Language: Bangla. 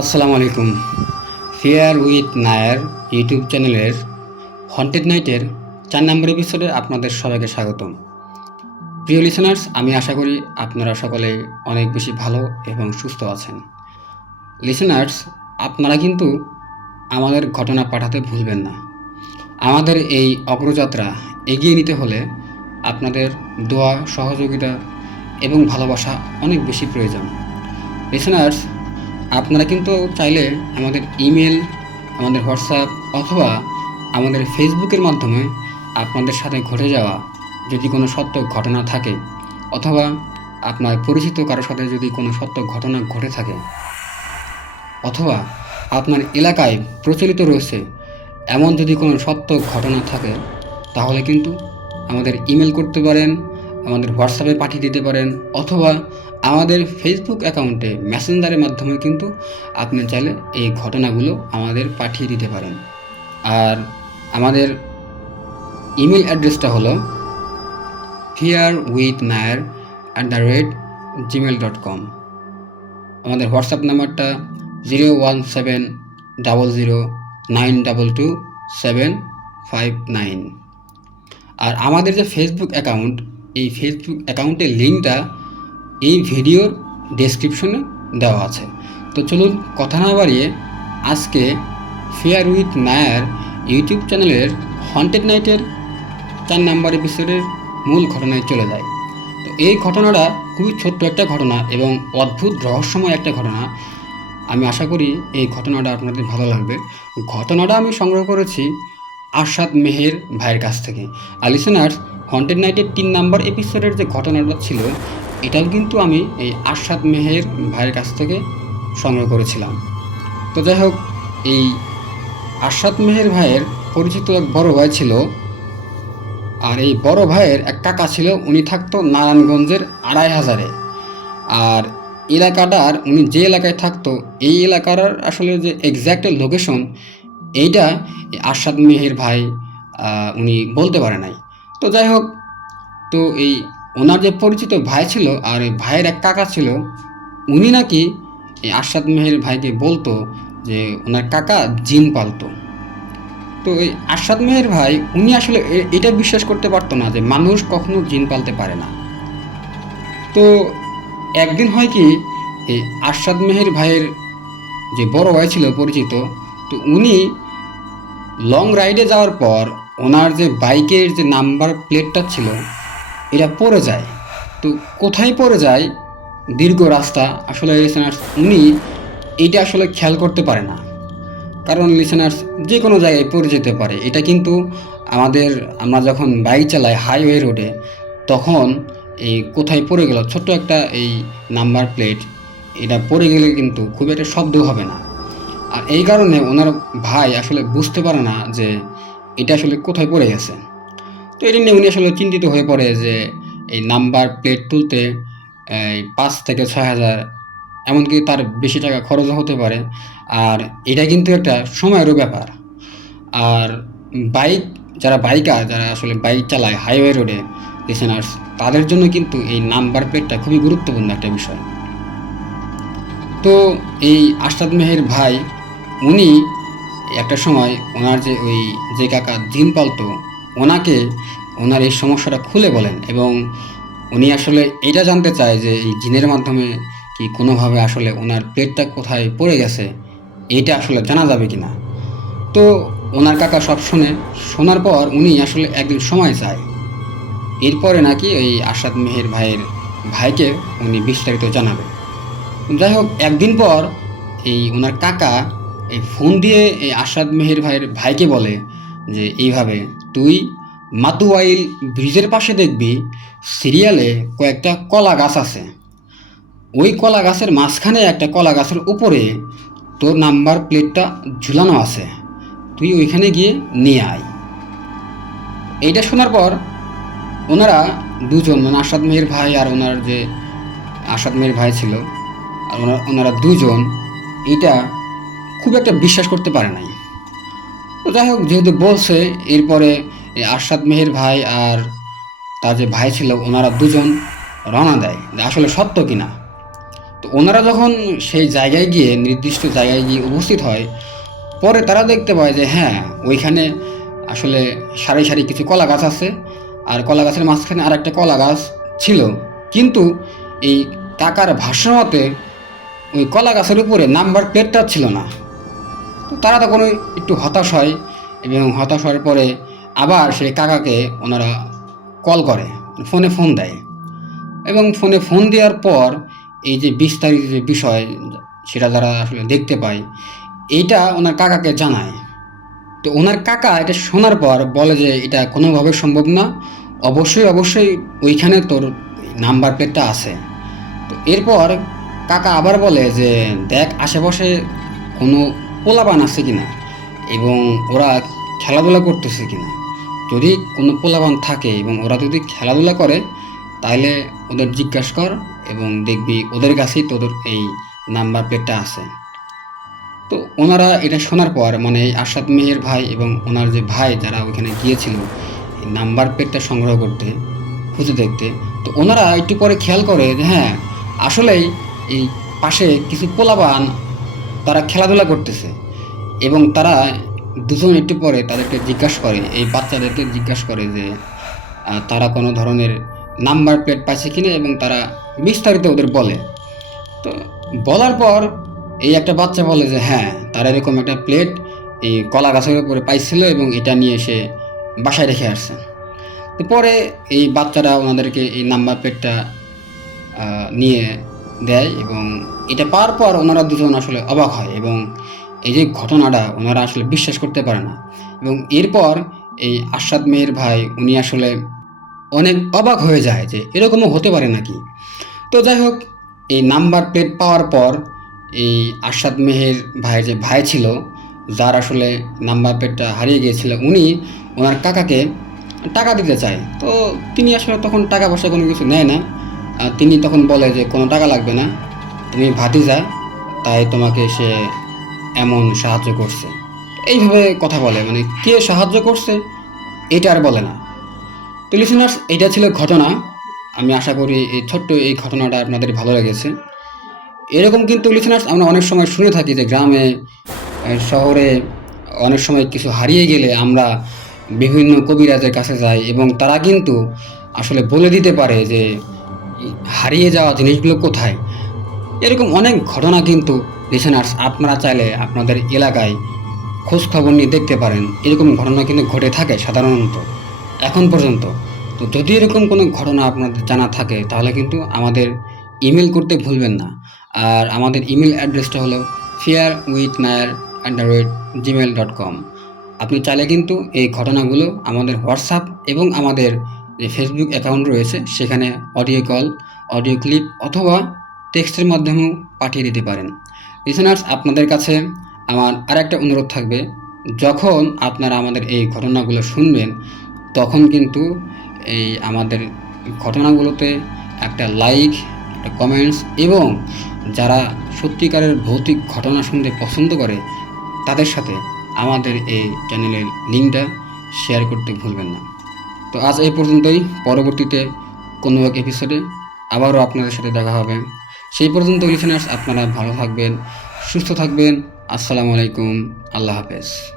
আসসালামু আলাইকুম। ফেয়ার উইথ নায়ার ইউটিউব চ্যানেলের হন্টেড নাইটের চার নম্বর এপিসোডে আপনাদের সবাইকে স্বাগতম। প্রিয় লিসনার্স আমি আশা করি আপনারা সকলে অনেক বেশি ভালো এবং সুস্থ আছেন। লিসনার্স আপনারা কিন্তু আমাদের ঘটনা পাঠাতে ভুলবেন না। আমাদের এই অগ্রযাত্রা এগিয়ে নিতে হলে আপনাদের দোয়া, সহযোগিতা এবং ভালোবাসা অনেক বেশি প্রয়োজন। লিসনার্স আপনারা কিন্তু চাইলে আমাদের ইমেল, আমাদের হোয়াটসঅ্যাপ অথবা আমাদের ফেসবুকের মাধ্যমে আপনাদের সাথে ঘটে যাওয়া যদি কোনো সত্য ঘটনা থাকে অথবা আপনার পরিচিত কারোর সাথে যদি কোনো সত্য ঘটনা ঘটে থাকে অথবা আপনার এলাকায় প্রচলিত রয়েছে এমন যদি কোনো সত্য ঘটনা থাকে তাহলে কিন্তু আমাদের ইমেল করতে পারেন আমাদের হোয়াটসঅ্যাপে পাঠিয়ে দিতে পারেন অথবা আমাদের ফেসবুক অ্যাকাউন্টে মেসেঞ্জারের মাধ্যমে কিন্তু আপনি চাইলে এই ঘটনাগুলো আমাদের পাঠিয়ে দিতে পারেন। আর আমাদের ইমেল অ্যাড্রেসটা হলো Fear with Nayar at the rate Gmail dot com আমাদের হোয়াটসঅ্যাপ নাম্বারটা zero one seven double zero nine double two seven five nine আর আমাদের যে ফেসবুক অ্যাকাউন্ট এই ফেসবুক অ্যাকাউন্টের লিঙ্কটা এই ভিডিওর ডেসক্রিপশনে দেওয়া আছে। তো চলুন কথা না বাড়িয়ে আজকে ফেয়ার উইথ নায়ার ইউটিউব চ্যানেলের হন্টেড নাইটের চার নাম্বার এপিসোডের মূল ঘটনায় চলে যায়। তো এই ঘটনাটা খুবই ছোট্ট একটা ঘটনা এবং অদ্ভুত রহস্যময় একটা ঘটনা। আমি আশা করি এই ঘটনাটা আপনাদের ভালো লাগবে। ঘটনাটা আমি সংগ্রহ করেছি আরশাদ মেহের ভাইয়ের কাছ থেকে। আর লিসেনার্স হন্টেড নাইটের তিন নাম্বার এপিসোডের যে ঘটনাটা ছিল, এটাও কিন্তু আমি এই আরশাদ মেহের ভাইয়ের কাছ থেকে সংগ্রহ করেছিলাম। তো যাই হোক, এই আরশাদ মেহের ভাইয়ের পরিচিত এক বড় ভাই ছিল। আর এই বড় ভাইয়ের এক কাকা ছিল, উনি থাকতো নারায়ণগঞ্জের আড়াই হাজারে। আর এলাকাটার, উনি যে এলাকায় থাকতো, এই এলাকার আসলে যে এক্স্যাক্ট লোকেশন এইটা এই আরশাদ মেহের ভাই উনি বলতে পারে নাই। তো যাই হোক, তো এই ওনার যে পরিচিত ভাই ছিল আর এই ভাইয়ের এক কাকা ছিল, উনি নাকি এই আশাদ মেহের ভাইকে বলতো যে ওনার কাকা জিন পালতো। তো এই আশাদ মেহের ভাই, উনি আসলে এটা বিশ্বাস করতে পারতো না যে মানুষ কখনো জিন পালতে পারে না। তো একদিন হয় কি, এই আশাদ মেহের ভাইয়ের যে বড় ভাই ছিল পরিচিত, তো উনি লং রাইডে যাওয়ার পর ওনার যে বাইকের যে নাম্বার প্লেটটা ছিল, এটা পড়ে যায়। তো কোথায় পড়ে যায়? দীর্ঘ রাস্তা। আসলে লিসেনার্স উনি এটা আসলে খেয়াল করতে পারে না। কারণ লিসেনার্স যে কোনো জায়গায় পড়ে যেতে পারে। এটা কিন্তু আমাদের, আমরা যখন বাইক চালাই হাইওয়ে রোডে তখন এই কোথায় পড়ে গেল, ছোট্ট একটা এই নাম্বার প্লেট, এটা পড়ে গেলে কিন্তু খুব একটা শব্দ হবে না। আর এই কারণে ওনার ভাই আসলে বুঝতে পারে না যে এটা আসলে কোথায় পড়ে গেছে? তো এটা নিয়ে উনি আসলে চিন্তিত হয়ে পড়ে যে এই নাম্বার প্লেট তুলতে, এই পাঁচ থেকে ছয় হাজার, এমনকি তার বেশি টাকা খরচও হতে পারে। আর এটা কিন্তু একটা সময়েরও ব্যাপার। আর বাইক, যারা বাইকার, যারা আসলে বাইক চালায় হাইওয়ে রোডে লিসেনার্স তাদের জন্য কিন্তু এই নাম্বার প্লেটটা খুবই গুরুত্বপূর্ণ একটা বিষয়। তো এই আশাদ মেহের ভাই, উনি একটা সময় ওনার যে ওই যে কাকা দিন পালতো, ওনাকে ওনার এই সমস্যাটা খুলে বলেন এবং উনি আসলে এটা জানতে চায় যে এই জিনের মাধ্যমে কি কোনোভাবে আসলে ওনার প্লেটটা কোথায় পড়ে গেছে, এইটা আসলে জানা যাবে কি না তো ওনার কাকা সব শুনে, শোনার পর উনি আসলে একদিন সময় চায়। এরপরে নাকি ওই আসাদ মেহের ভাইয়ের ভাইকে উনি বিস্তারিত জানাবে যাই হোক, একদিন পর এই ওনার কাকা এই ফোন দিয়ে এই আশাদ মেহের ভাইয়ের ভাইকে বলে যে, এইভাবে তুই মাতুয়াইল ব্রিজের পাশে দেখবি, সিরিয়ালে কয়েকটা কলা গাছ আছে। ওই কলা গাছের মাঝখানে একটা কলা গাছের উপরে তোর নাম্বার প্লেটটা ঝুলানো আছে। তুই ওইখানে গিয়ে নিয়ে আয়। এইটা শোনার পর ওনারা দুজন মানে আসাদ মেহের ভাই আর ওনার যে আসাদ মেহের ভাই ছিল, আর ওনারা ওনারা দুজন এটা খুব একটা বিশ্বাস করতে পারে নাই। তো যাই হোক, যেহেতু বলছে, এরপরে এই আরশাদ মেহের ভাই আর তার যে ভাই ছিল, ওনারা দুজন রওনা দেয়। যে আসলে সত্য কিনা তো তো ওনারা যখন সেই জায়গায় গিয়ে, নির্দিষ্ট জায়গায় গিয়ে উপস্থিত হয়, পরে তারা দেখতে পায় যে হ্যাঁ ওইখানে আসলে সারি সারি কিছু কলা গাছ আছে, আর কলা গাছের মাঝখানে আর একটা কলা গাছ ছিল। কিন্তু এই কাকার ভাষ্যমতে ওই কলা গাছের উপরে নাম্বার প্লেটটা ছিল না। তো তারা তখন একটু হতাশ হয় এবং হতাশ হওয়ার পরে আবার সেই কাকাকে ওনারা কল করে, ফোনে ফোন দেয়। এবং ফোনে ফোন দেওয়ার পর এই যে বিস্তারিত যে বিষয় সেটা যারা আসলে দেখতে পায়, এইটা ওনার কাকাকে জানায়। তো ওনার কাকা এটা শোনার পর বলে যে এটা কোনোভাবে সম্ভব না, অবশ্যই অবশ্যই ওইখানে তোর নাম্বার প্লেটটা আছে। তো এরপর কাকা আবার বলে যে, দেখ, আশেপাশে কোনো পোলাপান আছে কিনা? এবং ওরা খেলাধুলা করতেছে কিনা? যদি কোনো পোলাপান থাকে এবং ওরা যদি খেলাধুলা করে, তাহলে ওদের জিজ্ঞাসা কর এবং দেখবি ওদের কাছেই তোদের এই নাম্বার প্লেটটা আছে। তো ওনারা এটা শোনার পর মানে এই আশাদ মেহের ভাই এবং ওনার যে ভাই যারা ওইখানে গিয়েছিল নাম্বার প্লেটটা সংগ্রহ করতে, খুঁজে দেখতে, তো ওনারা একটু পরে খেয়াল করে যে হ্যাঁ আসলেই এই পাশে কিছু পোলাবান তারা খেলাধুলা করতেছে এবং তারা দুজন একটু পরে তাদেরকে জিজ্ঞাসা করে, এই বাচ্চাদেরকে জিজ্ঞাসা করে যে তারা কোনো ধরনের নাম্বার প্লেট পাইছে কিনা এবং তারা বিস্তারিত ওদের বলে। তো বলার পর এই একটা বাচ্চা বলে যে হ্যাঁ তারা এরকম একটা প্লেট এই কলা গাছের উপরে পাইছিল এবং এটা নিয়ে এসে বাসায় রেখে আসছে। পরে এই বাচ্চারা ওনাদেরকে এই নাম্বার প্লেটটা নিয়ে দেয় এবং এটা পাওয়ার পর ওনারা দুজন আসলে অবাক হয় এবং এই যে ঘটনাটা ওনারা আসলে বিশ্বাস করতে পারে না। এবং এরপর এই আশাদ মেয়ের ভাই উনি আসলে অনেক অবাক হয়ে যায় যে এরকমও হতে পারে নাকি। তো যাই হোক, এই নাম্বার প্লেট পাওয়ার পর এই আশাদ মেহের ভাইয়ের যে ভাই ছিল, যার আসলে নাম্বার প্লেটটা হারিয়ে গিয়েছিল, উনি ওনার কাকাকে টাকা দিতে চায়। তো তিনি আসলে তখন টাকা পয়সা কোনো কিছু নেয় না। তিনি তখন বলে যে, কোনো টাকা লাগবে না, তুমি ভাতি ভাতিজা, তাই তোমাকে সে এমন সাহায্য করছে। এইভাবে কথা বলে মানে কে সাহায্য করছে, এটা আর বলে না। তো লিসেনার্স, এটা ছিল ঘটনা। আমি আশা করি এই ছোট্ট এই ঘটনাটা আপনাদের ভালো লেগেছে। এরকম কিন্তু লিসেনার্স, আমরা অনেক সময় শুনে থাকি যে গ্রামে শহরে অনেক সময় কিছু হারিয়ে গেলে আমরা বিভিন্ন কবিরাজের কাছে যাই এবং তারা কিন্তু আসলে বলে দিতে পারে যে হারিয়ে যাওয়া জিনিসগুলো কোথায়? এরকম অনেক ঘটনা কিন্তু লিসেনার্স আপনারা চাইলে আপনাদের এলাকায় খোঁজ খবর নিয়ে দেখতে পারেন। এরকম ঘটনা কিন্তু ঘটে থাকে সাধারণত। এখন পর্যন্ত। তো যদি এরকম কোনো ঘটনা আপনাদের জানা থাকে, তাহলে কিন্তু আমাদের ইমেল করতে ভুলবেন না। আর আমাদের ইমেল অ্যাড্রেসটা হলো Fear with Nayar at the rate Gmail dot com আপনি চাইলে কিন্তু এই ঘটনাগুলো আমাদের হোয়াটসঅ্যাপ এবং আমাদের যে ফেসবুক অ্যাকাউন্ট রয়েছে, সেখানে অডিও কল অডিও ক্লিপ অথবা টেক্সটের মাধ্যমেও পাঠিয়ে দিতে পারেন। লিসেনার্স আপনাদের কাছে আমার আর একটা অনুরোধ থাকবে। যখন আপনারা আমাদের এই ঘটনাগুলো শুনবেন, তখন কিন্তু এই আমাদের ঘটনাগুলোতে একটা লাইক একটা কমেন্টস এবং যারা সত্যিকারের ভৌতিক ঘটনা শুনতে পছন্দ করে, তাদের সাথে আমাদের এই চ্যানেলের লিঙ্কটা শেয়ার করতে ভুলবেন না। তো আজ এই পর্যন্তই। পরবর্তীতে কোনো এক এপিসোডে আবারও আপনাদের সাথে দেখা হবে। সেই পর্যন্ত লিসেনার্স আপনারা ভালো থাকবেন, সুস্থ থাকবেন। আসসালামু আলাইকুম। আল্লাহ হাফেজ।